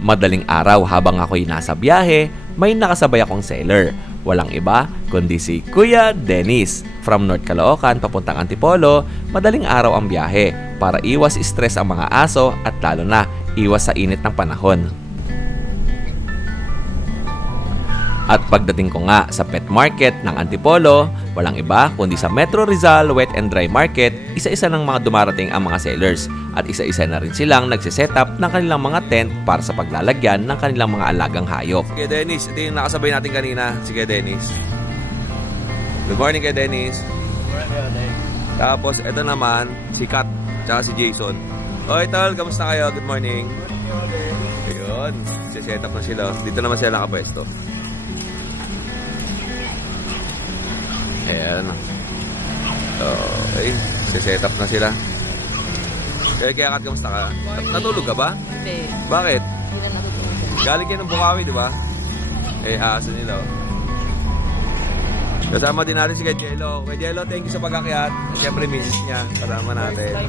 Madaling araw habang ako'y nasa biyahe, may nakasabay akong seller. Walang iba kundi si Kuya Dennis. From North Caloocan papuntang Antipolo, madaling araw ang biyahe para iwas stress ang mga aso at lalo na iwas sa init ng panahon. At pagdating ko nga sa pet market ng Antipolo, walang iba kundi sa Metro Rizal Wet and Dry Market, isa-isa ng mga dumarating ang mga sellers at isa-isa na rin silang nagsisetup ng kanilang mga tent para sa paglalagyan ng kanilang mga alagang hayop. Sige Dennis, ito yung nakasabay natin kanina. Sige Dennis. Good morning kay Dennis. Good morning. Tapos ito naman si Kat tsaka si Jason. Oy tol, kamusta kayo? Good morning. Ayun, sisetup na sila. Dito naman sila nakapwesto. Ayan. Okay. Siset up na sila. Kaya Kat, kamusta ka? Natulog ka ba? Hindi. Bakit? Hindi na natutulog. Galing kayo ng Bukawi, di ba? Aso nila. Kasama din natin si Kuya Jello. Kuya Jello, thank you sa pag-akyat. Siyempre, misis niya. Kasama natin.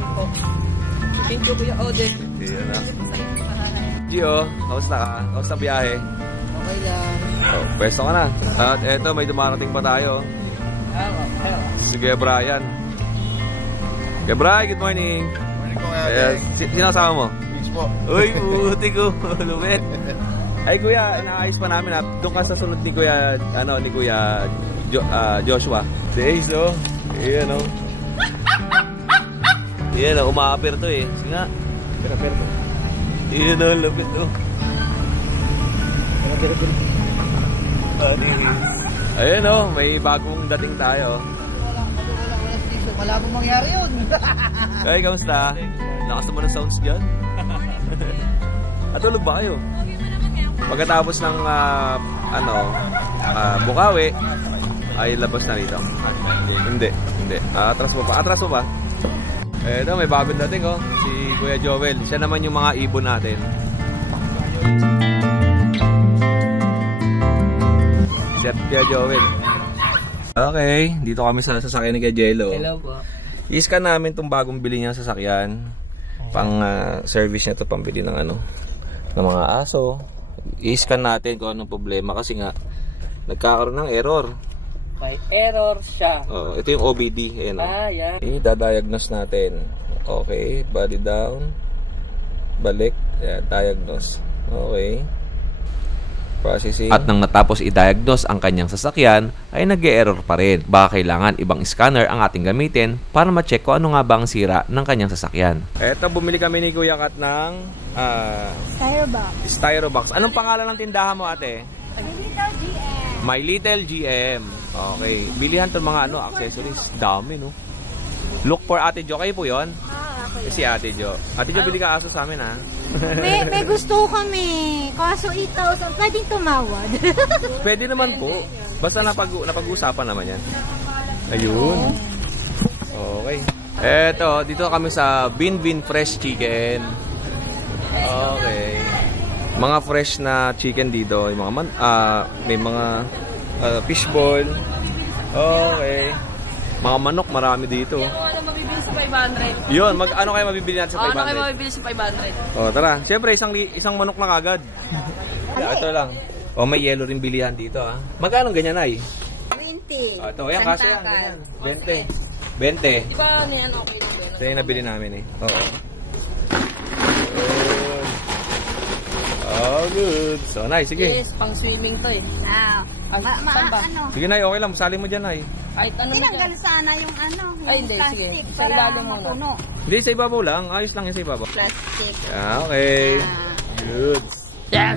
Thank you, Kuya Ode. Ayan na. Gio, kamusta ka? Kamusta biyahe? Okay lang. Pwesto ka na. At eto, may dumarating pa tayo. Sige, Brian. Okay, Brian, good morning. Good morning po, Kuya. Sino kasama mo? Beach po. Uy, buti ko. Lumit. Ay, Kuya, inaayos pa namin. Doon ka sa sunod ni Kuya, ni Kuya Joshua. Si Ace, oh. Iyan, oh. Iyan, oh. Umaapir to, eh. Sige nga. Pera. Iyan, oh. Lupit, oh. Pera. Ayun oh, may bagong dating tayo. Wala pong mangyari yun. Ay, kamusta? Lakas naman ng sounds dyan. At tulog ba kayo? Pagkatapos ng Bukawi, ay labas na rito. Hindi. Atras mo ba? Ito, may bagong dating oh. Si Kuya Joel. Siya naman yung mga ibon natin. Chef Kuya Joel. Okay, dito kami sa sasakyan ni Kuya Jello. Hello po. I-scan namin itong bagong bili niya sasakyan. Pang service niya to, pambili ng ng mga aso. I-scan natin kung anong problema kasi nga nagkakaroon ng error. May error siya. Ito yung OBD. Ayan, yan. I-diagnose natin. Okay, body down. Balik. Ayan, diagnose. Okay. Processing. At nang natapos i-diagnose ang kanyang sasakyan, ay nag-e-error pa rin. Baka kailangan ibang scanner ang ating gamitin para ma-check kung ano nga ba ang sira ng kanyang sasakyan. Eto, bumili kami ni Kuya Kat ng Styrobox. Anong pangalan ng tindahan mo, ate? My Little GM. My Little GM. Okay. Bilihan itong mga accessories. Dami, no? Look for Ate Jo. Kayo po yun? Okay. Si Ate Jo. Ate Jo, bili ka aso sa amin, ha? May gusto kami. Kaso 8,000. Pwedeng tumawad. Pwede naman po. Basta napag-uusapan naman yan. Ayun. Okay. Eto, dito kami sa Binbin Fresh Chicken. Okay. Mga fresh na chicken dito. Yung mga may mga fishball. Okay. Mga manok, marami dito. Ano mabibili sa 500? Yun, ano kayo mabibili natin sa 500? Ano kayo mabibili sa 500? Tara. Siyempre, isang manok na kagad. Ito lang. May yellow rin bilihan dito, ha. Magkano ganyan, ay? 20. Ito, yan, kasi yan. 20. Di ba ano yan okay na? Ito yung nabili namin, eh. Oo. Oh, good. So, Nay, sige. Yes, pang swimming to eh. Saan ba? Sige, Nay, okay lang. Masali mo dyan, Nay. Kahit ano mo Tinanggal dyan. sana yung Ay, hindi, plastic sige. Sa para ilalim muna. mapuno. Hindi, sa ibabaw lang. Ayos lang yung sa ibabaw. Plastic. Okay. Good. Yeah!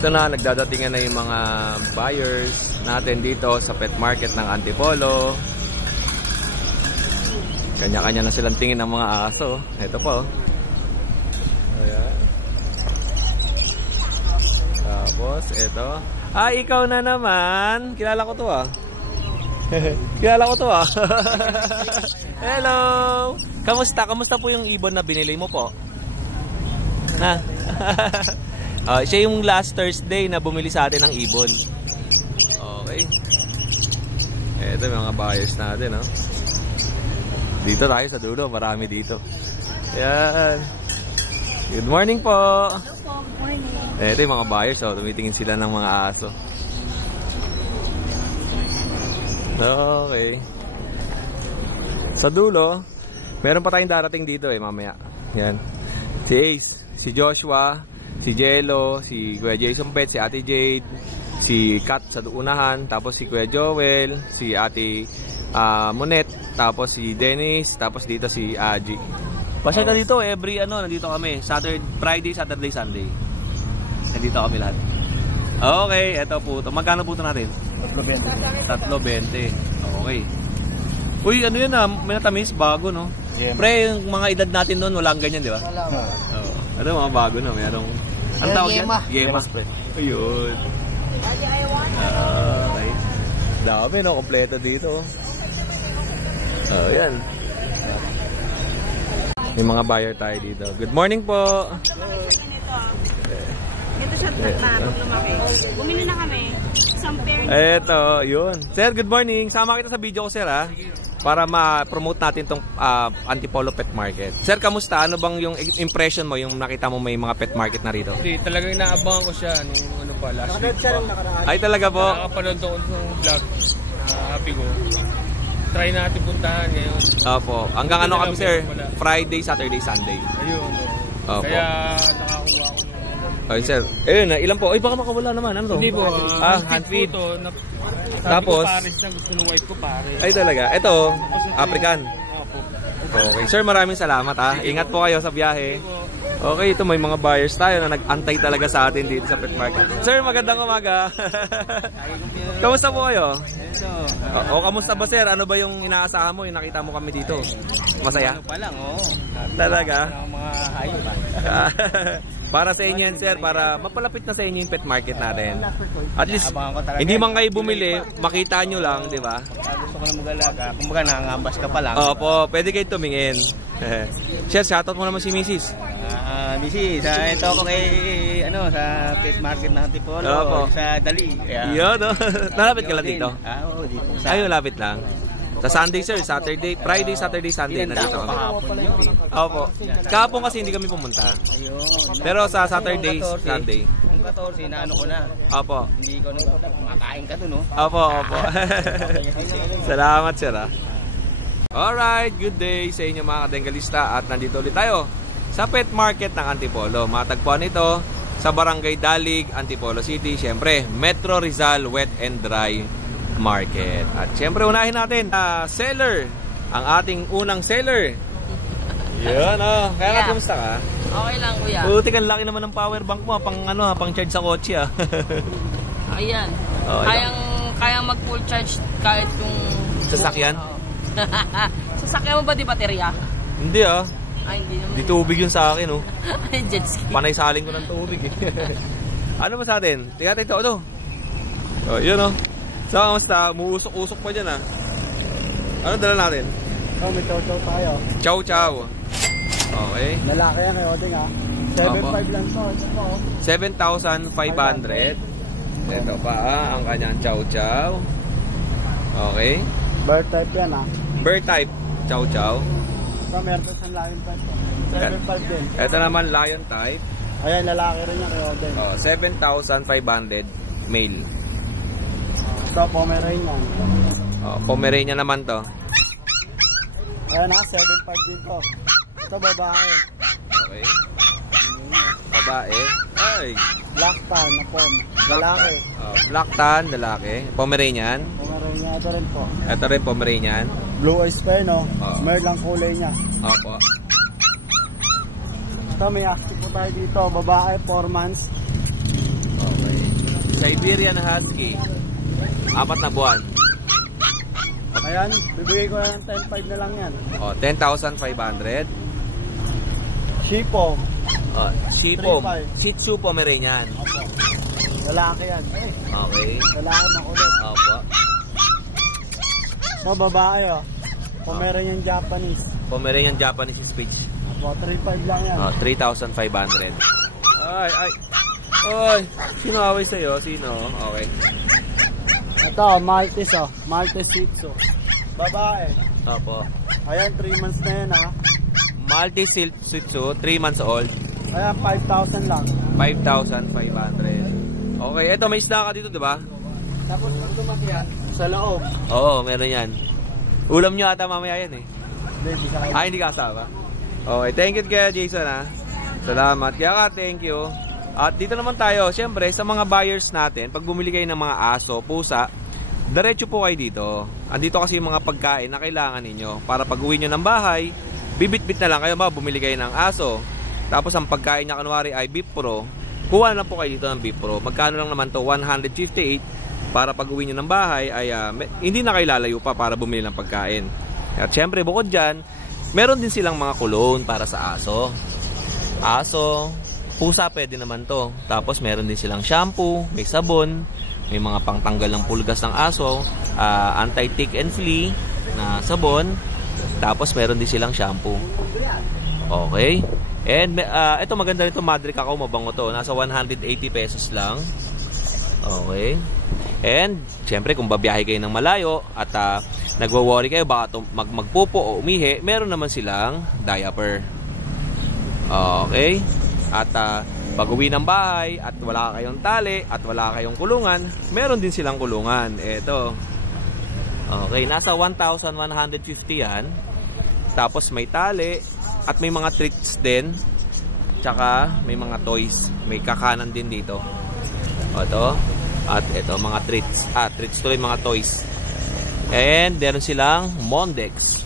Eto na, nagdadatingan na yung mga buyers natin dito sa pet market ng Antipolo. Kanya-kanya na silang tingin ng mga aso. Ito po. Ayan. Tapos, ito. Ikaw na naman. Kilala ko to Kilala ko to Hello! Kamusta? Kamusta po yung ibon na binili mo po? Ha? Siya yung last Thursday na bumili sa atin ng ibon. Okay. Ito yung mga buyers natin, no? Dito tayo sa dulo, marami dito. Ayan. Good morning po. Hello po, good morning. Ito yung mga buyers, tumitingin sila ng mga aso. Okay. Sa dulo, meron pa tayong darating dito mamaya. Yan. Si Ace, si Joshua, si Jello, si Kuya Jason Pet, si Ate Jade, si Kat sa unahan, tapos si Kuya Joel, si Ate Monet, tapos si Dennis, tapos dito si Aji. Pasya ka dito, nandito kami. Friday, Saturday, Sunday. Nandito kami lahat. Okay, eto po. Magkano po ito natin? 3.20. Okay. Uy, ano yun may natamis, bago no? Yeah. Pre, yung mga edad natin noon, walang ganyan, di ba? Wala ba? Oo. Ito mga bago na, merong... Ano tawag yan? Yema. Ayun. Okay. Dami no, kompleto dito. Yan. May mga buyer tayo dito. Good morning po. Ito siya na lumaki. Bumili na kami. Isang pair. Eto, yun. Sir, good morning. Sama kita sa video ko, sir, para ma-promote natin tong Antipolo Pet Market. Sir, kamusta? Ano bang yung impression mo, yung nakita mo may mga pet market na rito? Hindi, talagang inaabangan ko siya nung last week pa. Ay, talaga po? Nakakapanood ako ng vlog. Happy ko. Try natin puntahan ngayon. Opo. Hanggang ano kami, sir? Friday, Saturday, Sunday. Ayun. Opo. Kaya nakakuha ko. Okay, sir. Ayun, ilan po? Ay, baka makawala naman. Ano to? Hindi po. Hand feed. Tapos, pares na gusto ng wife ko, pares. Ay, talaga. Ito, African. Okay, sir, maraming salamat Ingat po kayo sa biyahe. Okay, ito may mga buyers tayo na nag-antay talaga sa atin dito sa pet market. Sir, magandang umaga. Kamusta po kayo? Kamusta ba, sir? Ano ba yung inaasahan mo? Yung nakita mo kami dito? Masaya? Ano pa lang, Talaga? Mga hayop Para sa inyo yan, sir, para mapalapit na sa inyo yung pet market natin. At least, hindi man kayo bumili, makita nyo lang, di ba? Gusto ko na mag-alaga. Kumbaga, nakangambas ka pa lang. Opo, pwede kayo tumingin. Sir, shoutout mo naman si Mrs. Mrs. Ito ako kay, sa pet market ng Antipolo. Opo. Sa Dali. Yun, Nalapit ka lang dito? Oo, dito. Ayun, lapit lang. Sa Sunday, sir, Friday, Saturday, Sunday na dito kami. Opo. Kahapon kasi hindi kami pumunta. Pero sa Saturday, Sunday. Yung 14, naano ko na. Opo. Hindi ko kumakain ka to, no? Opo. Salamat, sir, Alright, good day sa inyo mga kadengalista. At nandito ulit tayo sa pet market ng Antipolo. Matagpuan ito sa Barangay Dalig, Antipolo City. Siyempre, Metro Rizal Wet and Dry Market. At syempre unahin natin seller, ang ating unang seller. Yun, kaya nga kumusta ka? Okay lang, kuya. Buti kang laki naman ng power bank mo, pang charge sa kotse Ayan. Kayang mag full charge kahit yung sasakyan. Sasakyan mo ba di baterya? Hindi Hindi naman. Di tubig yun sa akin Jet ski. Panay saling ko ng tubig Ano ba sa atin? Tingnan ito. Yun So, kamusta? Muusok-usok pa dyan Ano dala natin? May chow-chow tayo. Chow-chow. Okay. Lalaki yan kay Oding 7.5 lang to. 7,500. Ito pa ang kanyang chow-chow. Okay. Bird type yan Bird type. Chow-chow. So, meron pa siyang lion type 7.5 din. Ito naman lion type. Ayan, lalaki rin yan kay Oding. 7,500 male. Ito, Pomeranian. Pomeranian naman to. Ayan 7.5 din to. Ito, babae. Okay. Babae. Ay. Black tan na pom. Lalaki. Black tan, lalaki. Pomeranian. Pomeranian, ito rin po. Ito rin Pomeranian. Blue eyes pa yun, Merl ang kulay niya. Opo. Ito, may active po tayo dito. Babae, 4 months. Okay. Siberian Husky. 4 na buwan. Ayan, bibigay ko na ng 10,500 na lang yan. Oh, 10,500. Shipom. Oh, Shipom. 3,500. Shih Tzu Pomeranian. Opo. Lalaki yan. Okay. Lalaki makulit. Opo. So, babae oh. Pomeranian Japanese. Pomeranian Japanese Spitz. Opo, 3,500 lang yan. Oh, 3,500. Ay. Oy, sino away sa'yo? Sino? Okay. Ito, Maltese oh. Maltese Shih Tzu. Babae. Opo. Ayan, 3 months na yan ha. Maltese Shih Tzu, 3 months old. Ayan, 5,000 lang. 5,500. Okay, eto may isda ka dito, di ba? Tapos pag dumaki yan, sa loob. Oo, meron yan. Ulam nyo ata mamaya yan eh. Hindi kasama. Okay, thank you kaya Jason ha. Salamat. Kaya ka, thank you. At dito naman tayo, syempre, sa mga buyers natin, pag bumili kayo ng mga aso, pusa, diretso po kayo dito. Andito kasi yung mga pagkain na kailangan ninyo. Para pag uwi nyo ng bahay, bibit-bit na lang kayo ba, bumili kayo ng aso. Tapos ang pagkain niya kanwari ay Beef Pro. Kuha na lang po kayo dito ng Beef Pro. Magkano lang naman to? 158 para pag uwi nyo ng bahay ay hindi na kayo lalayo pa para bumili ng pagkain. At syempre bukod dyan, meron din silang mga kulon para sa aso. Pusa pwede naman to. Tapos meron din silang shampoo, may sabon, may mga pangtanggal ng pulgas ng aso, anti-tick and flea na sabon. Tapos meron din silang shampoo. Okay. And ito maganda nito, Madre Cacao, mabango to. Nasa 180 pesos lang. Okay. And syempre kung babiyahe kayo ng malayo at nagwo-worry kayo baka magpupo o umihi, meron naman silang diaper. Okay. At pag uwi ng bahay at wala kayong tali at wala kayong kulungan, meron din silang kulungan. Ito. Okay, nasa 1,150 yan. Tapos may tali at may mga treats din. Tsaka may mga toys. May kakanan din dito. Ito. At ito, mga treats. Treats tuloy, mga toys. And meron silang Mondex.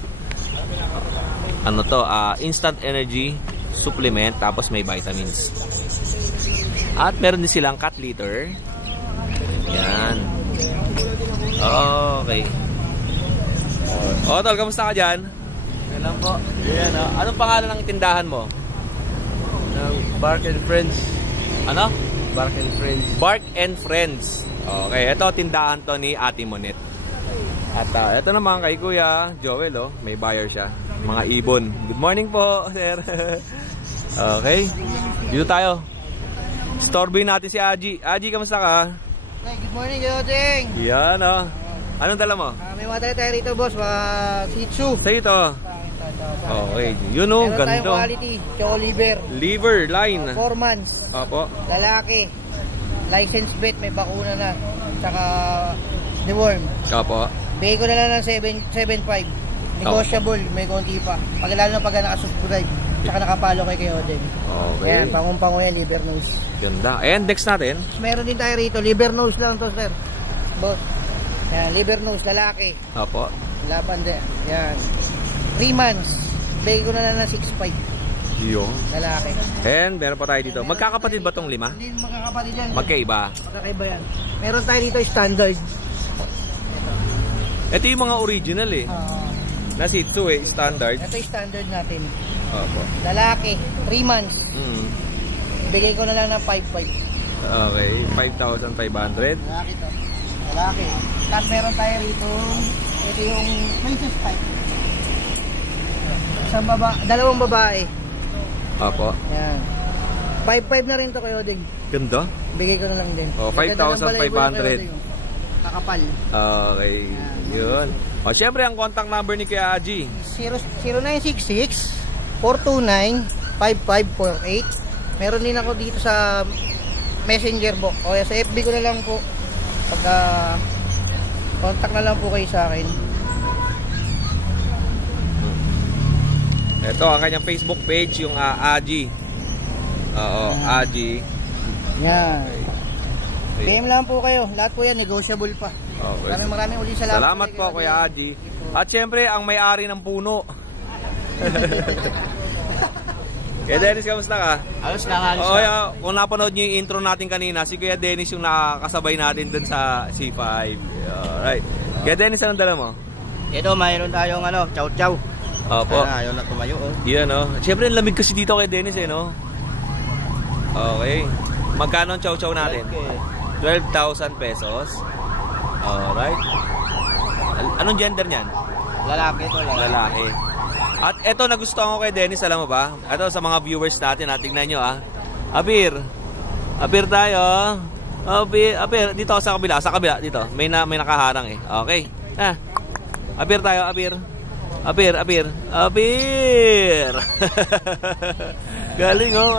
Ano to? Instant energy supplement, tapos may vitamins. At meron din silang cat litter. Yan. Okay. Tol, kamusta ka dyan? Kailan po? Yan, anong pangalan ng tindahan mo? Bark and Friends. Ano? Bark and Friends. Bark and Friends. Okay, ito tindahan to ni Ate Monet. At ito naman kay Kuya Joel, may buyer siya. Mga ibon. Good morning po, sir. Okay. Dito tayo. Storeboy natin si Aji. Aji, kamusta ka? Hey, good morning, Jodeng. Yan, Anong dala mo? May mga tayo rito, boss. Mga Shih Tzu. Sa ito. Okay. Yun Meron ganda. tayong quality. Choco liver. Liver line. 4 months. Opo. Lalaki. License vet, may bakuna na. Tsaka deworm. Opo. Bigay ko na lang ng 7.5. Negotiable, may konti pa. Lalo na pag nakasubscribe. Tsaka nakapalo kay Odeng. Okay. Ayan, pangumpango yan, liver nose. Ganda. And next natin. Meron din tayo rito, liver nose lang to, sir. Boss. Ayan, liver nose, lalaki. Opo. Laban din. Ayan. 3 months. Bigay ko na lang ng 6.5. Yung. Lalaki. And meron pa tayo dito. Magkakapatid ba tong 5? Hindi magkakapatid yan. Magkaiba. Magkaiba yan. Meron tayo dito standard. Ito yung mga original na Shih Tzu standard. Ito yung standard natin. Opo. Lalaki, 3 months. Bigay ko na lang ng 5.5. Okay, 5,500. Lalaki to. Lalaki. Tapos meron tayo rito. Ito yung princess type. Dalawang babae. Opo. Yan. 5.5 na rin to kayo, Dig. Ganda. Bigay ko na lang din. 5,500. Kakapal. Okay. Yun. Syempre ang contact number ni Kuya Aji. 0966-429-5548. Meron din ako dito sa Messenger po. O sa FB ko na lang po. Pagka contact na lang po kayo sa akin. Ito ang kanyang Facebook page, yung Aji. Aji. Yan. PM lang po kayo. Lahat po yan, negotiable pa. Okay. Maraming ulit salamat. Salamat po, Kuya Aji. At syempre, ang may-ari ng puno. Kuya Dennis, kamusta ka? Alos lang, Oo, kung napanood nyo yung intro natin kanina, si Kuya Dennis yung nakakasabay natin dun sa C5. Alright. Kuya Dennis, anong dala mo? Ito, mayroon tayong chow-chow. Opo. Ayaw na tumayo, oh. Yan, no? Siyempre, ang lamig kasi dito kay Dennis, eh, no? Okay. Magkano ang chow-chow natin? 12,000 pesos. Alright. Anong gender niyan? Lalaki to, Lalaki. At eto, nagustuhan ko kay Dennis, alam mo ba? Ito, sa mga viewers natin, tingnan nyo, ah. Apir. Apir tayo. Apir. Dito sa kabila. Sa kabila, dito. May nakaharang, eh. Okay. Apir tayo, apir. Apir. Galing, oh,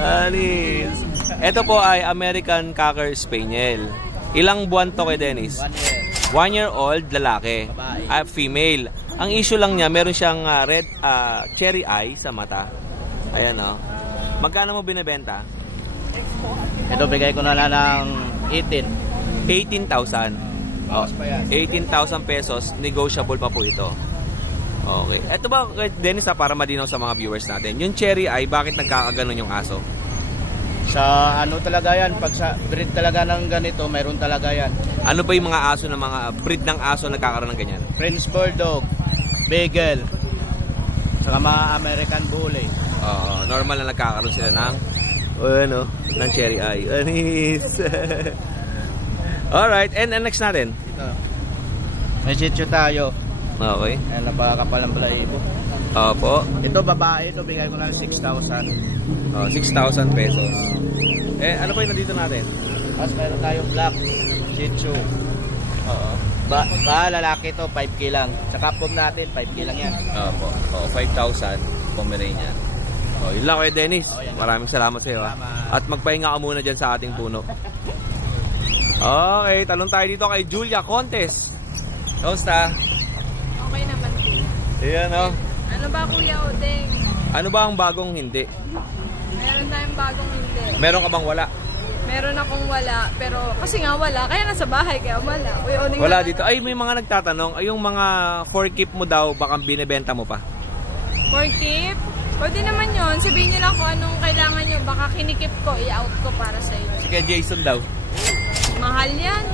Anis. Ito po ay American Cocker Spaniel. Ilang buwan to kay Dennis? 1 year old, lalaki. Female. Ang issue lang niya, meron siyang red cherry eye sa mata. Ayan, oh. Magkano mo binebenta? Ito, bigay ko na lang ng 18,000. 18,000 pesos. Negotiable pa po ito. Okay. Ito ba, Dennis, para madinaw sa mga viewers natin, yung cherry eye, bakit nagkakaganon yung aso? Sa talaga yan, pag sa breed talaga ng ganito, mayroon talaga yan. Ano ba yung mga aso, ng mga breed ng aso nagkakaroon ng ganyan? French Bulldog, Beagle, saka mga American Bully. Normal na nagkakaroon sila ng ng cherry eye. Anis. Alright, and next natin. Ito. May Shih Tzu tayo. Okay. Ayan, napakapal ng balahibo. Opo. Ito, babae. Ito, bigay ko na 6,000. 6,000 pesos. Ano pa yung nandito natin? Tapos mayroon tayong black Shih Tzu. Lalaki to, 5K lang. Sa pom natin, 5K lang yan. Opo. 5,000. Pomeranian. Yun lang kayo, Dennis. Maraming salamat sa iyo. At magpahinga ka muna dyan sa ating puno. Okay, talon tayo dito kay Julia Contes. Kamusta? Okay naman po. Ayan, oh. Ano ba, Kuya Odeng? Ano ba ang bagong hindi? Meron tayong bagong hindi. Meron ka bang wala? Meron akong wala, pero kasi nga wala, kaya nasa bahay, kaya wala. Kuya Odeng, wala dito. Ay, may mga nagtatanong, ay yung mga for keep mo daw, baka binibenta mo pa? For keep? Pwede naman yun. Sabihin nyo lang kung anong kailangan nyo. Baka kinikip ko, i-out ko para sa iyo. Si kay Jason daw. Mahal yan.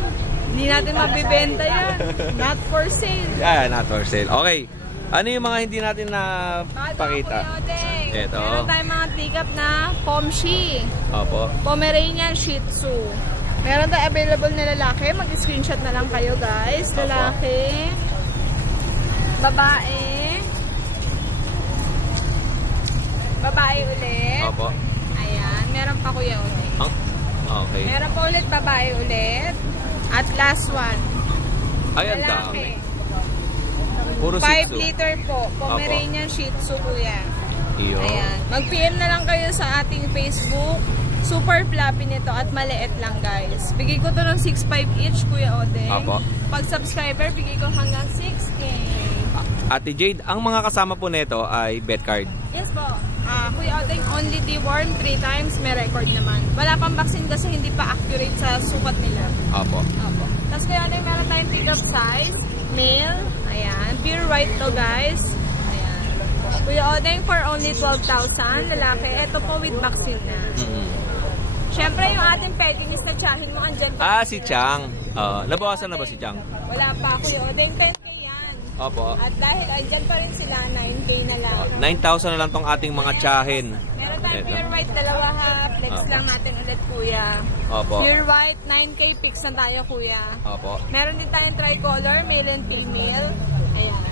Hindi natin mabibenta yan. Not for sale. Yeah, not for sale. Okay. Ano yung mga hindi natin na pakita? Kuya Odeng. Ito. Meron tayong mga teacup na Pomshi. Opo. Pomeranian Shih Tzu. Meron tayong available na lalaki. Mag-screenshot na lang kayo, guys. Lalaki. Babae. Babae ulit. Opo. Ayan. Meron pa, Kuya Odeng. Okay. Meron pa ulit babae ulit. At last one. Ay, ang lalaki. dami. Puro 5 Shih Tzu. liter po. Pomeranian Shih Tzu, Kuya. Iyo. Ayan. Mag-PM na lang kayo sa ating Facebook. Super fluffy nito at maliit lang, guys. Bigay ko to ng 6.5 each, Kuya Odeng. Opo. Pag subscriber, bigay ko hanggang 6K. Ate Jade, ang mga kasama po nito ay bet card. Yes po. Kuya Odeng, only deworm 3 times, may record naman. Wala pang vaccine kasi hindi pa accurate sa sukat nila. Opo. Opo. Tapos Kuya Odeng, meron tayong pick-up size, male. Ayan. Pure white to, guys. Ayan. Kuya Odeng, for only 12,000. Lalaki. Ito po with vaccine na. Siyempre, yung ating pegging is na tsahin mo. Andyan pa. Si Chang. Nabawasan na ba si Chang? Wala pa, Kuya Odeng. 10K yan. Opo. At dahil andyan pa rin sila, 9K na lang. 9,000 na lang tong ating mga tsahin. Meron tayong pure white, dalawa ha. Flex lang natin ulit, Kuya. Opo. Pure white, 9K fix na tayo, Kuya. Opo. Meron din tayong tricolor, male and female. Ayan.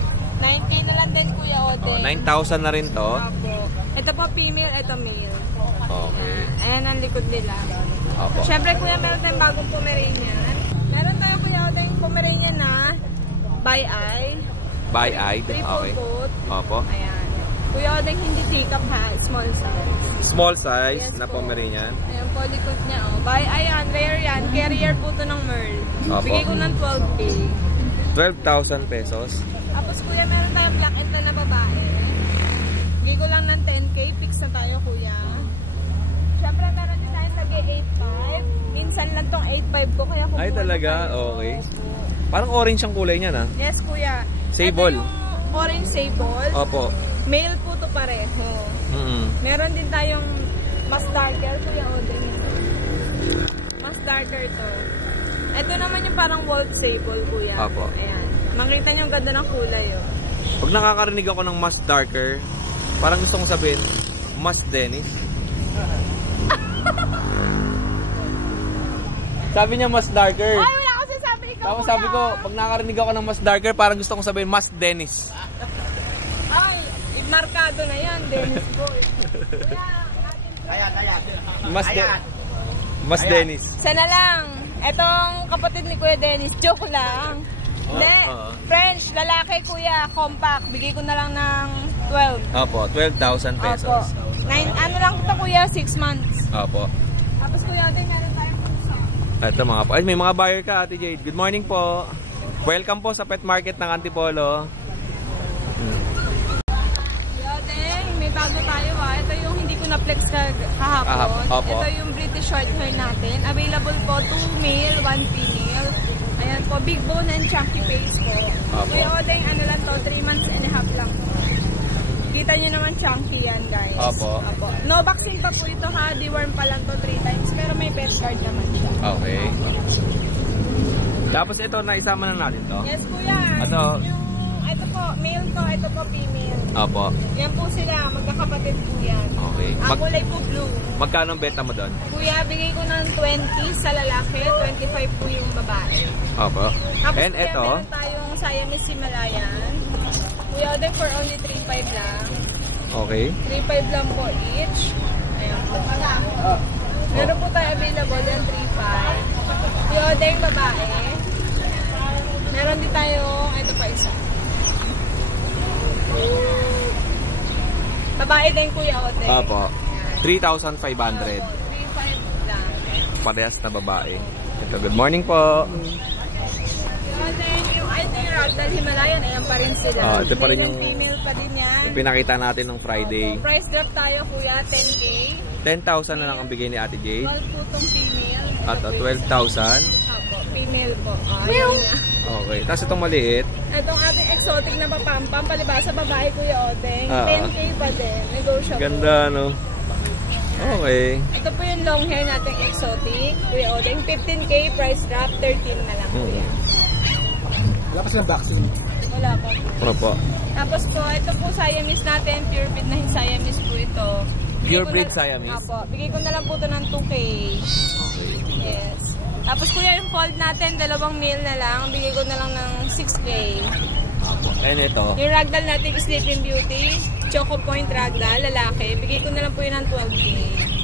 9K na lang din, Kuya Odeng. 9,000 na rin to. Opo. Ito po female, ito male. Okay. Ayan ang likod nila. Opo. Siyempre, Kuya, meron tayong bagong Pomeranian. Meron tayong, Kuya Odeng, Pomeranian na by eye. By eye. Triple Okay. coat. Opo. Ayan. Kuya Odeng, hindi teacup ha. Small size. Small size Yes na po. Pomeranian. Ayan po, likod niya. Oh. By eye yan. Rare yan. Carrier po to ng Merl. Opo. Bigay ko ng 12K. 12,000 pesos. Tapos, Kuya, meron tayong black and tan na babae. Bigay ko lang ng 10K. Fix na tayo, Kuya. Siyempre, meron din tayong tag-8.5. Minsan lang tong 8.5 ko. Kaya kumuha Ay, talaga? na tayo. Okay. Parang orange ang kulay niya na. Yes, Kuya. Sable. Ito yung orange sable. Opo. Male po to pareho. Meron din tayong mas darker, Kuya Odeng. Mas darker to. Ito naman yung parang Wolf Sable, Kuya. Apo. Ayan. Makita nyo ang ganda ng kulay, oh. Pag nakakarinig ako ng mas darker, parang gusto kong sabihin, mas Dennis. Sabi niya mas darker. Ay, wala kasi sabi ikaw. Tapos sabi ko, pag nakakarinig ako ng mas darker, parang gusto kong sabihin, mas Dennis. Ay, markado na yan, Dennis boy. Kuya, Mas Dennis. sana lang. Etong kapatid ni Kuya Dennis, joke lang. Hindi, French, lalaki Kuya, compact. Bigay ko na lang ng 12. Opo, 12,000 pesos. Opo. Ano lang ito Kuya, 6 months. Opo. Tapos Kuya, din meron tayong pusa. Ito mga po. Ay, may mga buyer ka, Ate Jade. Good morning po. Welcome po sa pet market ng Antipolo. Kuya, din, may bago tayo ha. Ito yung hindi ko na-flex kahapon. Opo. Ito yung British short hair natin. Available po 2 male, 1 female. Ayan po, big bone and chunky face po. Opo. Kuya Odeng, ano lang to, 3 months and a half lang po. Kita nyo naman chunky yan, guys. Opo. No vaccine pa po ito ha, deworm pa lang to 3 times, pero may pet card naman siya. Okay. Tapos ito, naisama na natin to. Yes, Kuya. Ito po, male to, ito po female. Opo. Yan po sila, magkakapatid po yan. Okay. Ang kulay po blue. Magkano ang benta mo doon? Kuya, bigay ko ng 20 sa lalaki, 25 po yung babae. Opo. Tapos And kuya, ito, meron tayong Siamese Himalayan. Kuya, order for only 3.5 lang. okay. 3.5 lang po each. Ayan po. Meron po tayo available yan, 3.5. Kuya, order yung babae. Meron din tayo, ito pa isa. Babae din Kuya Ote. Opo. 3,500. 3.5 lang. Parehas na babae. Ito, good morning po. Yung Ragdoll Himalayan, ayan pa rin sila. Ito pa rin Male yung and female pa din yan. pinakita natin nung Friday. Price drop tayo Kuya, 10K. 10,000 na lang ang bigay ni Ate Jade. 12 po itong female. At Ito po 12,000. Apo, female po. Ayun na. Okay. Tapos itong maliit. Itong ating exotic na papampam, palibasa babae Kuya Odeng. Ah. 10K pa din. Negotiable. Ganda, no? Okay. Ito po yung long hair nating exotic. Kuya Odeng, 15K, price drop, 13 na lang. Kuya. Wala pa silang vaccine. Wala pa po. Ano po? Tapos po, ito po Siamese natin, pure breed na Siamese po ito. Pure breed Siamese? Apo, bigay ko na lang po ito ng 2K. Yes. Tapos kuya, yung fold natin, 2 male na lang, bigay ko na lang ng 6K. And ito. Yung ragdoll natin, Sleeping Beauty, Choco Point ragdoll, lalaki, bigay ko na lang po yun ng 12K.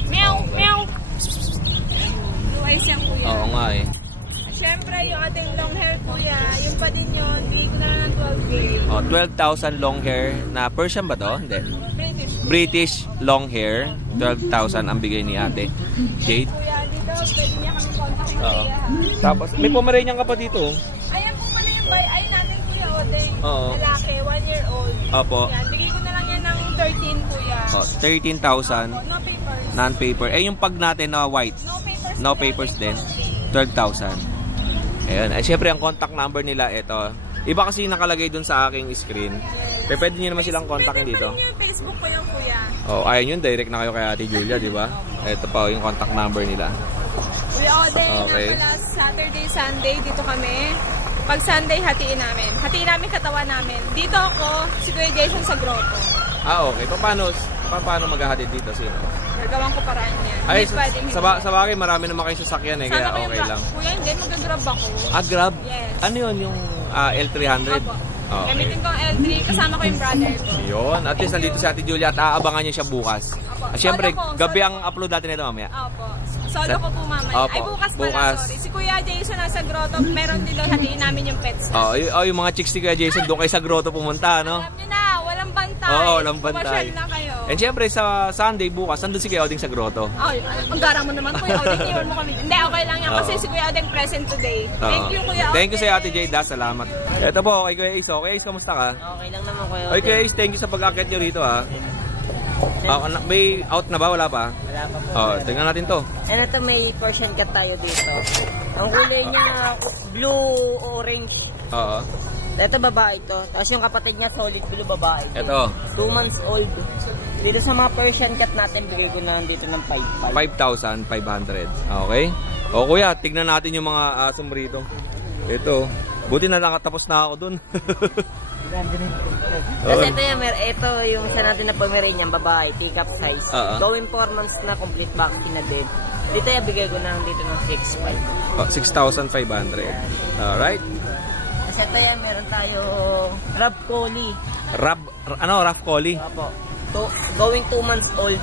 Meow! Meow! Blue eyes yan kuya. Oo nga eh. Siyempre, yung ating long hair kuya, yung pa din yun, bigay ko na lang ng 12K. Oh, 12,000 long hair na Persian ba to? Hindi. British. British long hair. 12,000 ang bigay ni Ate Jade. Kuya, dito, pwede niya kami kontakin Oo. kuya. Tapos may Pomeranian ka pa dito. Ayan po pala yung buy ay natin kuya Odeng. Oo. Lalaki, 1 year old. Opo. Yan, bigay ko na lang yan ng 13 kuya. Oh, 13,000 No papers. non-paper. Eh yung pag natin na white. No papers. No papers din. 12,000. Ayun. Ay syempre ang contact number nila ito. Iba kasi nakalagay dun sa aking screen. Pero pwede nyo naman silang kontakin dito. Facebook ko yung kuya. Oh, ayun yun. Direct na kayo kay Ate Julia, di ba? Ito pa yung contact number nila. Kuya Odeng, Okay. na pala Saturday, Sunday, dito kami. Pag Sunday, hatiin namin. Hatiin namin katawan namin. Dito ako, si Kuya Jason sa grotto. Ah, okay. Paano maghahatid dito? Sino? Gagawin ko paraan niya. Ay, Hindi pwedeng hindi. sa bagay, marami naman kayo sasakyan eh. Kaya Sana ko yung okay lang. Kuya, hindi. Mag-grab ako. Ah, Grab? Yes. Ano yun? Yung L300? Opo. Okay. Gamitin ko ang L3. Kasama ko yung brother ko. Yun. At least nandito si Ate Julia at aabangan niyo siya bukas. Opo. Siyempre, Solo ko, gabi solo ang upload natin ito mamaya. Opo. Solo ko po mamaya. Opo. Ay, bukas pala, Bukas. sorry. Si Kuya Jason nasa grotto. Meron din doon hatiin namin yung pets. Yung mga chicks ni Kuya Jason, doon kayo sa grotto pumunta, no? Alam niyo na, walang bantay. Oo, walang bantay. Pumasyal na kayo. And siyempre, sa Sunday bukas, nandun si Kuya Oding sa grotto. Ay, ang garang mo naman, Kuya Odeng. Iwan mo kami. Hindi, okay lang yan. Kasi Oo. si Kuya Odeng present today. Oo. Thank you, Kuya Odeng. Thank you sa Ate Jade, salamat. Ito po, kay Kuya Ace. Kuya Ace, kamusta ka? Okay lang naman Kuya Okay, Kuya Ace, thank you sa pag-akit nyo rito, ha. May out na ba? Wala pa? Wala pa po. Oh, tingnan natin to. Ano to, may Persian cat tayo dito. Ang kulay niya, blue-orange. Oo. Ito babae to. Tapos yung kapatid niya solid blue babae. Ito. 2 months old. Dito sa mga Persian cat natin, bigay ko na dito ng 5,500. 5,500. Okay. O kuya, tignan natin yung mga asom rito. Ito. Buti na nakatapos na ako dun. Kasi ito yung isa natin na Pomeranian babae, teacup size. Going 4 months na complete vaccine na din. Dito yung bigay ko na dito ng 6,500. 6,500. Alright. Kasi ito yan, meron tayo Rab Collie. Rough Collie? Opo. Going 2 months old.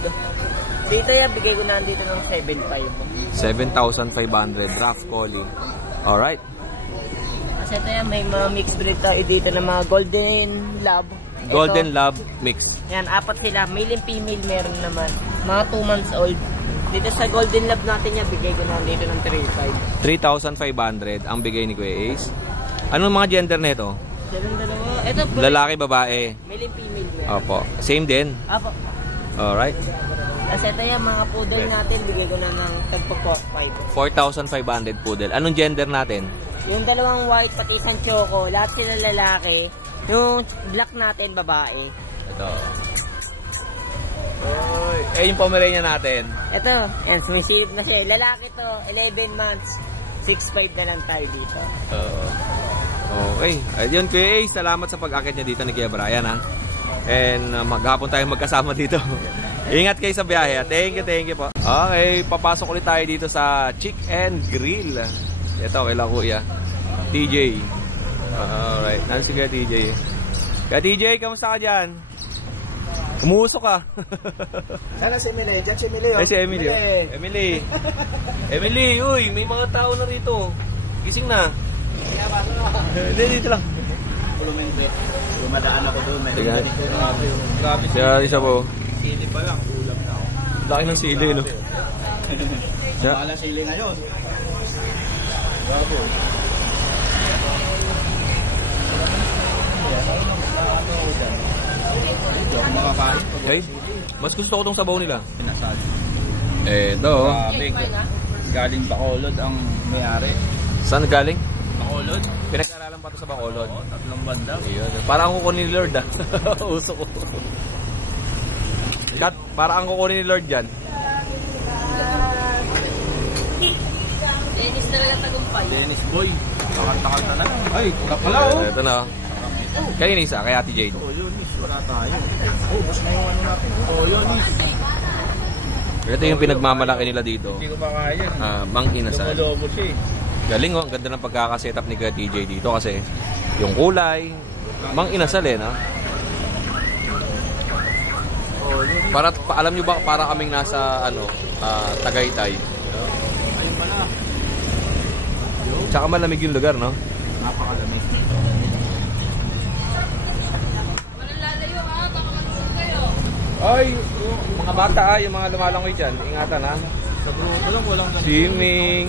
Dito yan, bigay ko na dito ng 7,500. 7,500. Rough Collie. Alright. Kasi ito yan, may mga mixed breed tayo dito ng mga Golden Lab. Golden Lab mix. Yan, 4 sila. Male and female meron naman. Mga 2 months old. Dito sa Golden Lab natin yan, bigay ko na dito ng 3,500. 3,500 ang bigay ni Kuya Ace. Anong mga gender nito? Dalawa. Ito, Lalaki, babae. male and female meron. Opo. Same din. Apo. Alright. Kasi ito yan, mga poodle natin, bigay ko na ng tagpo 4,500. 4,500 poodle. Anong gender natin? Yung dalawang white, pati isang choco, lahat sila lalaki. Yung black natin, babae. Ito. Oy. Yung Pomeranian natin. Ito, yan, sumisilip na siya. Lalaki to, 11 months, 6'5" na lang tayo dito. Okay. Ayun, Kuya Ace, salamat sa pag-akit niya dito ni Kuya Brian, ha. And maghapon tayo magkasama dito. Ingat kayo sa biyahe. Thank you po. Okay, papasok ulit tayo dito sa Chick and Grill. Ito, kailan Kuya TJ. Alright, nandun si Kuya TJ. Kuya TJ, kamusta ka dyan? Umusok ka. Sana si Emily. Diyan si Emily. Si Emily. Emily, uy, may mga tao na rito. Gising na. Hindi, dito lang. Lumadaan ako doon. Grabe siya po. Sili pa lang. Ulam na ako. Laki ng sili, no? Mahal ang sili ngayon. Bravo. Okay. Mas gusto ko tong sabaw nila. Pinasal. Ito. Galing Bacolod ang may-ari. Saan galing? Bacolod? Pinag-aralan pa to sa Bacolod. 3 banda. Ayun. Parang ang kukunin ni Lord, ah. Uso ko. Kat, parang ang kukunin ni Lord dyan. Dennis talaga tagumpay. Dennis Boy. Takal-takal na. Ay, kapala oh. Ito na. Kaya yun isa, kay Ate Jade. Oh, yun is. Wala tayo. Oh, bus na yung ano natin. Oh, yun is. Ito yung pinagmamalaki nila dito. Hindi ko makaya. Mang Inasal. Lobo siya eh. Galing oh, ang ganda ng pagkakasetup ni Kuya TJ dito kasi yung kulay, Mang Inasal eh, no? Para alam niyo ba para kaming nasa Tagaytay. Ayun pala. Tsaka malamig yung lugar, no? Napakalamig. Walang lalayo ha, baka mag-zoom kayo. Ay, mga bata yung mga lumalangoy dyan, ingatan ha. Sa grupo lang, walang Swimming.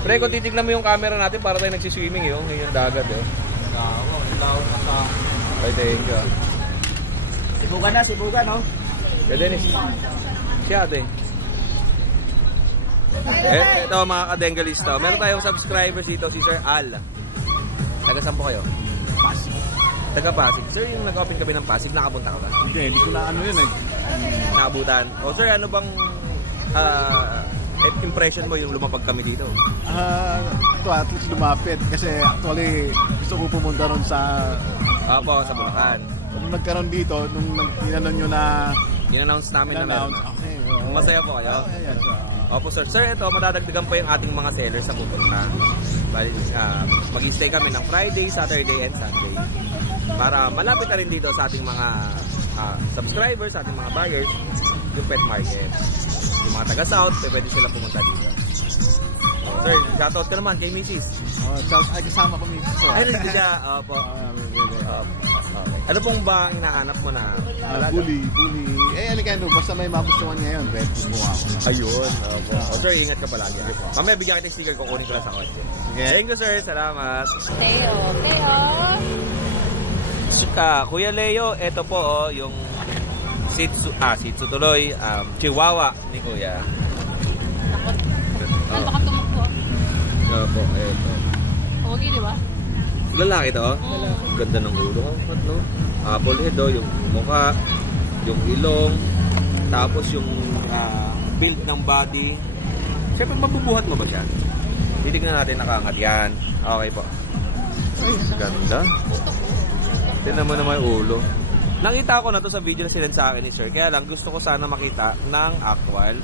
Pre, kung titignan mo yung camera natin para tayo nagsiswimming yun, yung dagat eh. Tawag na sa... Ay, thank you. Sibugan no? Kaya Dennis, siya ate. Ito mga kadengalista, meron tayong subscribers dito, si Sir Al. Taga saan po kayo? Pasig. Taga Pasig. Sir, yung nag-open kami ng Pasig, nakapunta ka ba? Hindi ko na ano yun eh. Nakabutan. O sir, ano bang impression mo yung lumapag kami dito? Ito at least lumapit kasi actually gusto ko pumunta ron sa Opo, sa Bulacan. nung nagkaroon dito, nung tinanong nyo na In-announce namin na meron na. okay, Masaya po kayo? yes, Opo sir. Sir, ito, madadagdagan pa yung ating mga sellers sa pupunta. Mag-stay kami ng Friday, Saturday, and Sunday. Para malapit na rin dito sa ating mga subscribers, sa ating mga buyers, yung pet market. Yung mga taga-south, pwede sila pumunta dito. Sir, shoutout ka naman kay Mrs. Ay, kasama ko Mrs. Ay, rin siya. Opo. Okay. Ano pong ba hinahanap mo na talaga? Bully. Ano kaya basta may magustuhan ngayon, pwede kumuha ako. Ayun. Opo. Sir, ingat ka palagi. Mamaya bigyan kita yung sticker, kukunin ko lang sa kotse. Thank you, sir. Salamat. Teo. Kuya Leo, ito po yung Shih Tzu tuloy, Chihuahua ni Kuya. Baka tumakbo. Opo, ito. Huwag di ba? Lalaki to? Ganda ng ulo. No? Apple head, yung mukha, yung ilong, tapos yung build ng body. Siyempre, mabubuhat mo ba siya? Titignan natin nakaangat yan. Okay po. Ay, ganda. Tignan mo naman yung ulo. Nakita ko na to sa video na sinend sa akin ni Sir. Kaya lang, gusto ko sana makita ng actual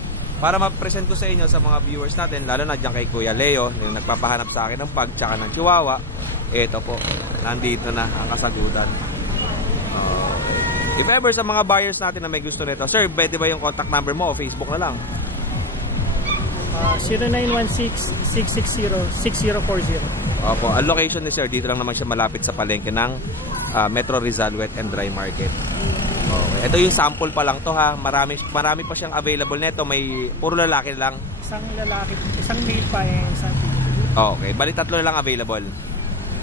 para ma-present ko sa inyo sa mga viewers natin, lalo na dyan kay Kuya Leo, yung nagpapahanap sa akin ng pug tsaka ng chihuahua. Ito po, nandito na ang kasagutan. If ever sa mga buyers natin na may gusto nito, sir, pwede ba yung contact number mo o Facebook na lang? 0916-660-6040. Opo, ang location ni sir, dito lang naman siya malapit sa palengke ng Metro Rizal Wet and Dry Market. Okay. Ito yung sample pa lang to ha. Marami pa siyang available nito. May puro lalaki lang. Isang lalaki, isang male pa isang okay, bali tatlo na lang available.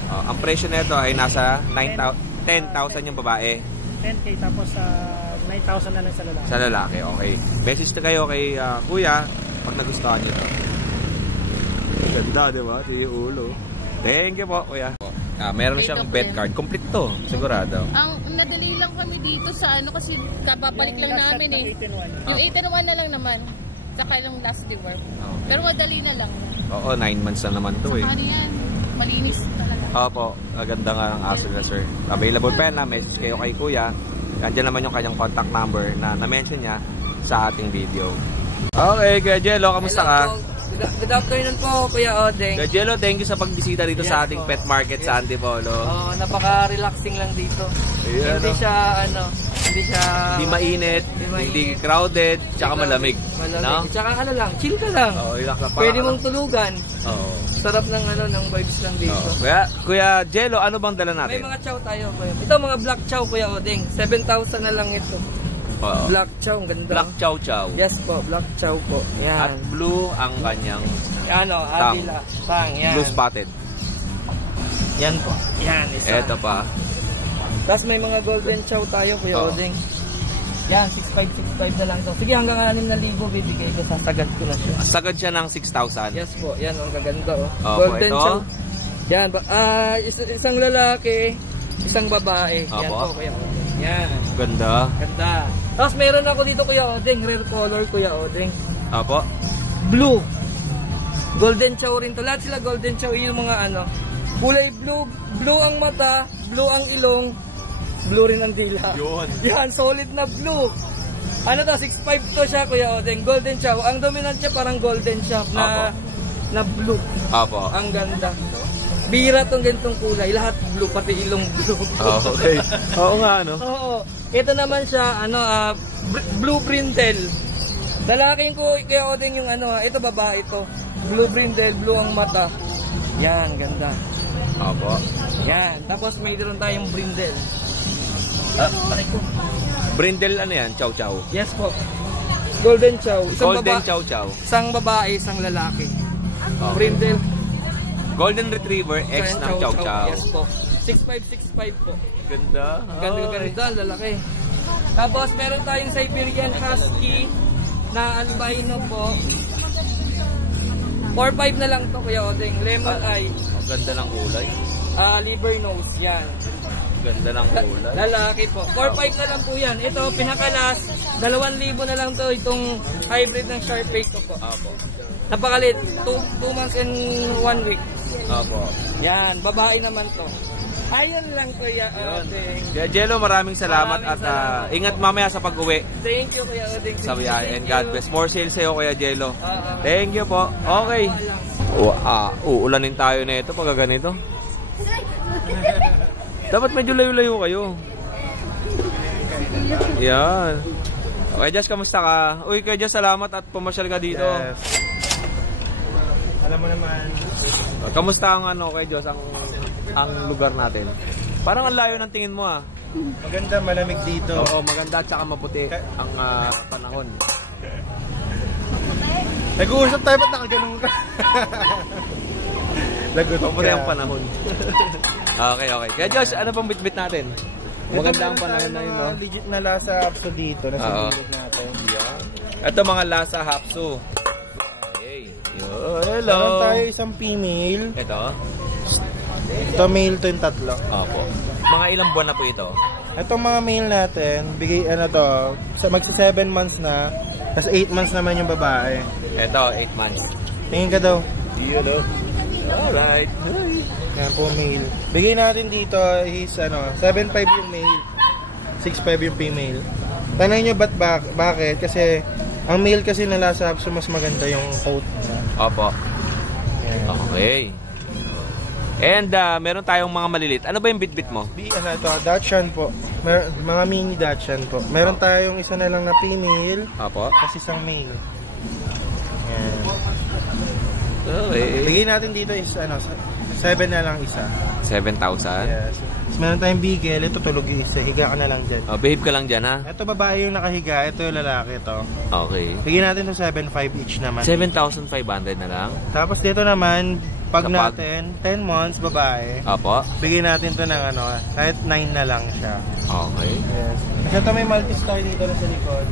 Ang presyo nito ay nasa 10,000 yung babae. 10K tapos 9,000 na lang sa lalaki. Sa lalaki, okay. Message na kayo kay Kuya pag nagustuhan niyo to. Ganda, di ba? Yung ulo. Thank you po, Kuya. Meron siyang bed card. Complete to, sigurado. Ang nadali lang kami dito sa ano kasi kapapalik lang namin eh. Yung 8-1 na lang naman. Saka yung last deworm. Okay. Pero madali na lang. Oo, 9 months na naman to eh. Saka yan, malinis talaga. Opo, ganda nga ang aso na sir. Available pa na, message kayo kay Kuya. Andiyan naman yung kanyang contact number na na-mention niya sa ating video. Okay, Kuya Jello, kamusta ka? Good afternoon po, Kuya Odeng. Kuya Jello, thank you sa pagbisita dito sa ating pet market sa Antipolo. Napaka-relaxing lang dito. Ayan, hindi siya, hindi mainit, hindi crowded, tsaka malamig. No? Tsaka chill ka lang. Relax na pa. Pwede mong tulugan. Sarap ng ng vibes lang dito. Kuya Jello, ano bang dala natin? May mga chow tayo, Kuya. Ito mga black chow, Kuya Odeng. 7,000 na lang ito. Black chow, ganda. Black chow chow. Yes po, black chow po. Yan. At blue ang kanyang Avila. Yan. Blue spotted. Yan po. Yan, isa. Ito pa. Tapos may mga golden chow tayo, Kuya Odeng. Yan, 6,565 na lang to. Sige, hanggang 6,000 bibigay ko. Sasagad ko na siya. Sagad siya ng 6,000. Yes po, yan ang gaganda. Golden chow. Yan, isang lalaki, isang babae. Yan po, Kuya Odeng. Yan. Ganda. Tapos meron ako dito, Kuya Odeng, rare color, Kuya Odeng. Apo. Blue. Golden chow rin to. Lahat sila golden chow. Yung mga kulay blue. Blue ang mata, blue ang ilong, blue rin ang dila. Yan, solid na blue. 6'5" to siya, Kuya Odeng. Golden chow. Ang dominant siya parang golden chow na blue. Apo. Ang ganda. Bira tong ganitong kulay. Lahat blue, pati ilong blue. Okay. Oo nga, no? Oo. Ito naman siya, blue brindle. Lalaking ko, Kuya Odeng yung ito babae ito. Blue brindle, blue ang mata. Yan, ganda. Apo. Yan. Tapos mayroon tayong brindle. Brindle yan? Chow chow? Yes po. Golden chow. Golden chow chow. Isang babae, isang lalaki. Brindle. Golden Retriever X ng Chow Chow. Yes po. 6'5" po. Ganda. Ganda, lalaki. Tapos meron tayong Siberian Husky na albino po. 4'5" na lang to, Kuya Odeng. Lemon eye. Ganda ng kulay. Liver nose, yan. Ganda ng kulay. Lalaki po. 4'5" na lang po yan. Ito, pinakalas. 2,000 na lang to. Itong hybrid ng Sharpei ko po. Apo. Napakalit. 2 months and 1 week. Apo. Yan, babae naman to. Ayun lang, Kuya Odeng. Kuya Jello, maraming salamat at ingat mamaya sa pag-uwi. Thank you, Kuya Odeng. Sa biyahe, and God bless. More sales sa'yo, Kuya Jello. Thank you po. Okay. Uulanin tayo na ito pag ganito. Dapat medyo layo-layo kayo. Yan. Okay, Jess, kamusta ka? Uy, Kuya Jess, salamat at pumasyal ka dito. Yes. Alam mo naman. Kamusta ang kay Diyos, ang lugar natin? Parang ang layo ng tingin mo Maganda, malamig dito. Oo, maganda at saka maputi ang panahon. Nag-uusap tayo, ba't nakaganong ka? Maputi ang panahon. Okay. Kaya Josh, ano pang bitbit natin? Maganda ang panahon na yun, no? Legit na Lhasa Hapsu dito na sinulog natin. Ito mga Lhasa Hapsu. Hello. Meron tayo isang female. Ito. Ito male to yung tatlo. Opo. Mga ilang buwan na po ito? Itong mga male natin, bigay to, magsi 7 months na, tapos 8 months naman yung babae. Ito, 8 months. Tingin ka daw. Yun o. Alright. Yan po male. Bigay natin dito is 7.5 yung male, 6.5 yung female. Tanay nyo bakit? Kasi ang male kasi na Lhasa Apso mas maganda yung coat. Opo. Yan. Okay. And meron tayong mga malilit. Ano ba yung bitbit mo? Ito, Dachshund po. Mga mini Dachshund po. Meron tayong isa na lang na female. Opo. Kasi isang male. Yan. Okay. Bigay natin dito is 7 na lang isa. 7,000? Yes. Meron tayong bigel. Ito tulog yung isa. Higa ka na lang dyan. Behave ka lang dyan, ha? Ito babae yung nakahiga. Ito yung lalaki ito. Okay. Bigyan natin ito 7.5 each naman. 7,500 na lang? Tapos dito naman, pag natin, 10 months babae. Opo. Bigyan natin ito ng kahit 9 na lang siya. Okay. Yes. Kasi ito may Maltese tayo dito na sa likod.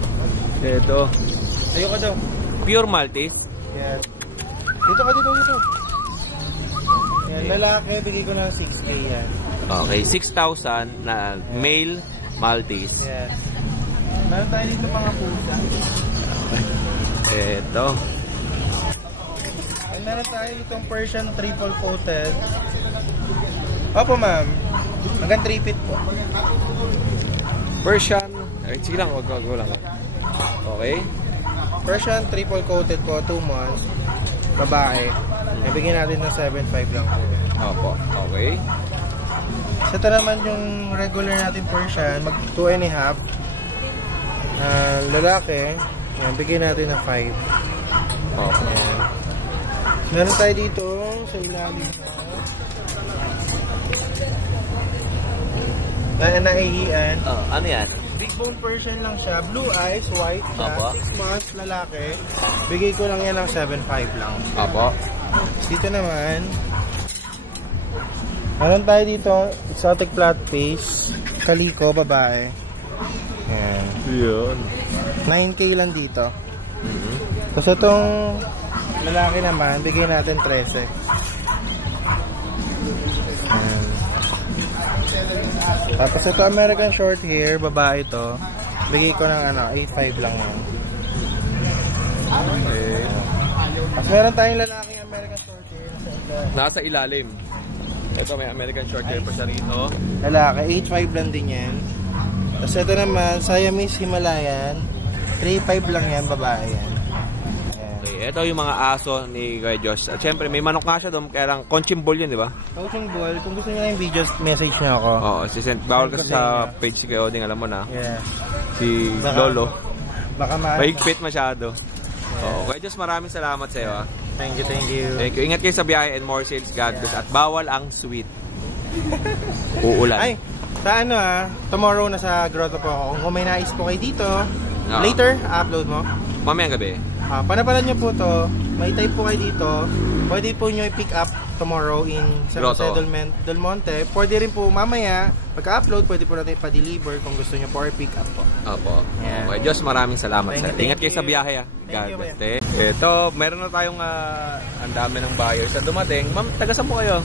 Ito. Tayo ka daw. Pure Maltese? Yes. Dito ka dito. Yan, lalaki, bigay ko ng 6K yan. Okay, 6,000 na male Maltese. Yes. Meron tayo dito mga pusa. Ito. And meron tayo itong Persian triple coated. Opo ma'am. Hanggang 3 feet po. Persian. Sige lang, wag lang. Okay. Persian triple coated po, 2 months. Babae. Ibigyan natin ng 7.5 lang po. Opo. Okay. So ito naman yung regular natin Persian, mag 2.5. Lalaki, yan, bigyan natin ng 5. Okay. Yan. Meron tayo dito sa ilalim na naihian. Ano yan? Big bone Persian lang siya, blue eyes, white siya, Opo. 6 months, lalaki. Bigay ko lang yan ng 7.5 lang. Opo. Dito naman, meron tayo dito, exotic flat face, kaliko, babae. Ayan. Yun. 9K lang dito. Tapos itong lalaki naman, bigay natin 13. Ayan. Tapos ito American short hair, babae to. Bigay ko ng 8.5 lang yan. Okay. Tapos meron tayong lalaki American short hair Nasa ilalim. Ito may American short hair pa siya rito. lalaki, 8.5 lang din yan. Tapos ito naman, Siamese Himalayan, 3.5 lang yan, babae yan. Okay, ito yung mga aso ni Kuya Josh. At syempre, may manok nga siya doon, kaya lang Conching Ball yun, di ba? Coaching ball, kung gusto niyo yung videos, message niyo ako. Oo, bawal kasi sa page si Kuya Oding, alam mo na. Yeah. Si Lolo. Baka mahigpit masyado. Oo, Kuya Josh, maraming salamat sa iyo. Thank you. Thank you. Ingat kayo sa biyahe and more sales, God bless. At bawal ang sweet. Uulan. Ay, sa tomorrow na sa grotto po ako. Kung may nais po kayo dito, later, upload mo. Mamayang gabi. Panapalan nyo po to, may type po kayo dito, pwede po nyo i-pick up tomorrow in San Jose del Monte. Pwede rin po mamaya, pagka-upload, pwede po natin pa-deliver kung gusto nyo po or pick up po. Opo. Yeah. Okay, Diyos, maraming salamat. Ingat kayo sa biyahe. God bless. Ito, meron na tayong ang dami ng buyers na dumating. Ma'am, taga saan po kayo?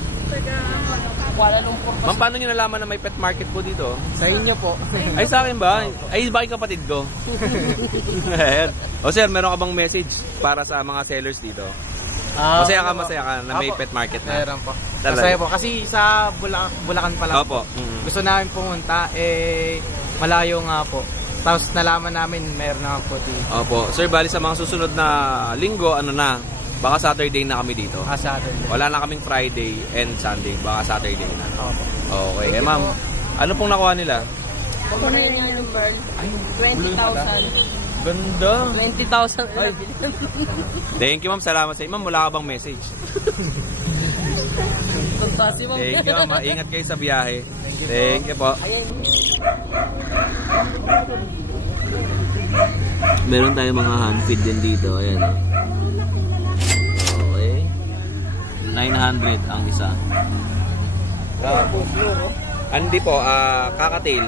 Kuala Lumpur. Ma'am, paano nyo nalaman na may pet market po dito? Sa inyo po. Ay, sa akin ba? Ay, bakit kapatid ko? O sir, meron ka bang message para sa mga sellers dito? Masaya ka na may pet market na? Meron po. Masaya po. Kasi sa Bulacan pa lang po. Gusto namin pumunta, malayo nga po. Tapos nalaman namin meron na po dito. Opo. Sir, bali sa mga susunod na linggo, baka Saturday na kami dito. Saturday. Wala na kaming Friday and Sunday. Baka Saturday na. Opo. Okay. Ma'am, ano pong nakuha nila? Pomeranian Pearl. 20,000. Ganda. 20,000 na nabili. Thank you, ma'am. Salamat sa inyo. Ma'am, wala ka bang message? Thank you, ma'am. Ingat kayo sa biyahe. Thank you po. Meron tayong mga handfeed din dito. Ayan. Okay. 900 ang isa. Hindi po, kakatail.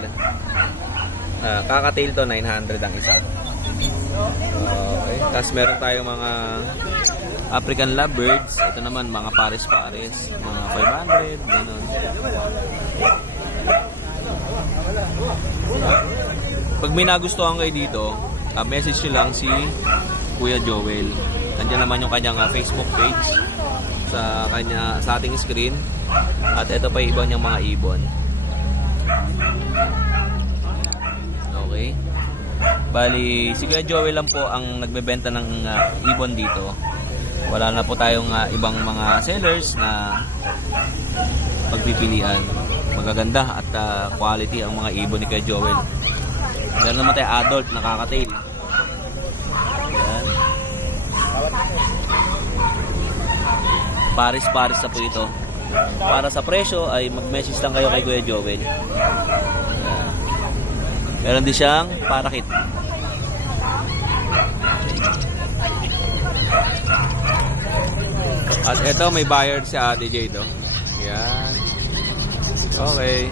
Kakatail to, 900 ang isa. Okay. Tapos meron tayong mga African lovebirds. Ito naman, mga pares-pares. Mga 500, gano'n. Pag may nagustuhan kayo dito, message nyo lang si Kuya Joel. Nandiyan naman yung kanyang Facebook page sa ating screen. At ito pa yung iba niyang mga ibon. Okay. Bali, si Kuya Joel lang po ang nagbebenta ng ibon dito. Wala na po tayong ibang mga sellers na pagpipilian. Magaganda at quality ang mga ibon ni Kuya Joel. Meron naman tayo adult na kakatail. Ayan. Paris-paris na po ito. Para sa presyo ay mag-message lang kayo kay Kuya Joel. Ayan. Meron din siyang parakit. At ito may buyer si Ate Jade. Ayan. Okay.